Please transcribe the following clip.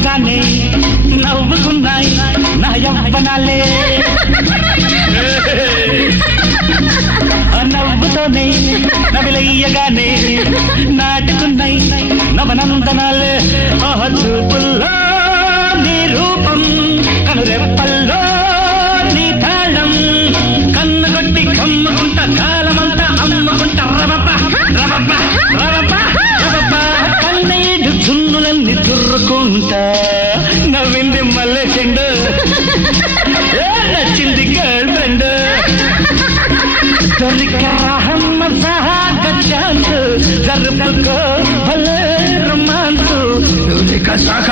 చెప్పగానే నవ్వుకున్నాయి నా యవ్వనాలే. నవ్వుతోనే నవిలయ్యగానే నాటుకున్నాయి నవనందనాలే. చూపుల్లో నీ రూపం కనురెప్పల్లో నీ తాళం కన్నుగొట్టి కమ్ముకుంటా కాలమంతా అమ్ముకుంటా రవప రవప రవప రవప కన్నీడు చున్నులన్నీ తుర్రుకుంటా నవ్వింది మల్లె చెండు నచ్చింది గర్ల్ ఫ్రెండ్ దొరికమ్మ ఛాన్స్ జరుపుకో భలే రొమాన్స్ సాక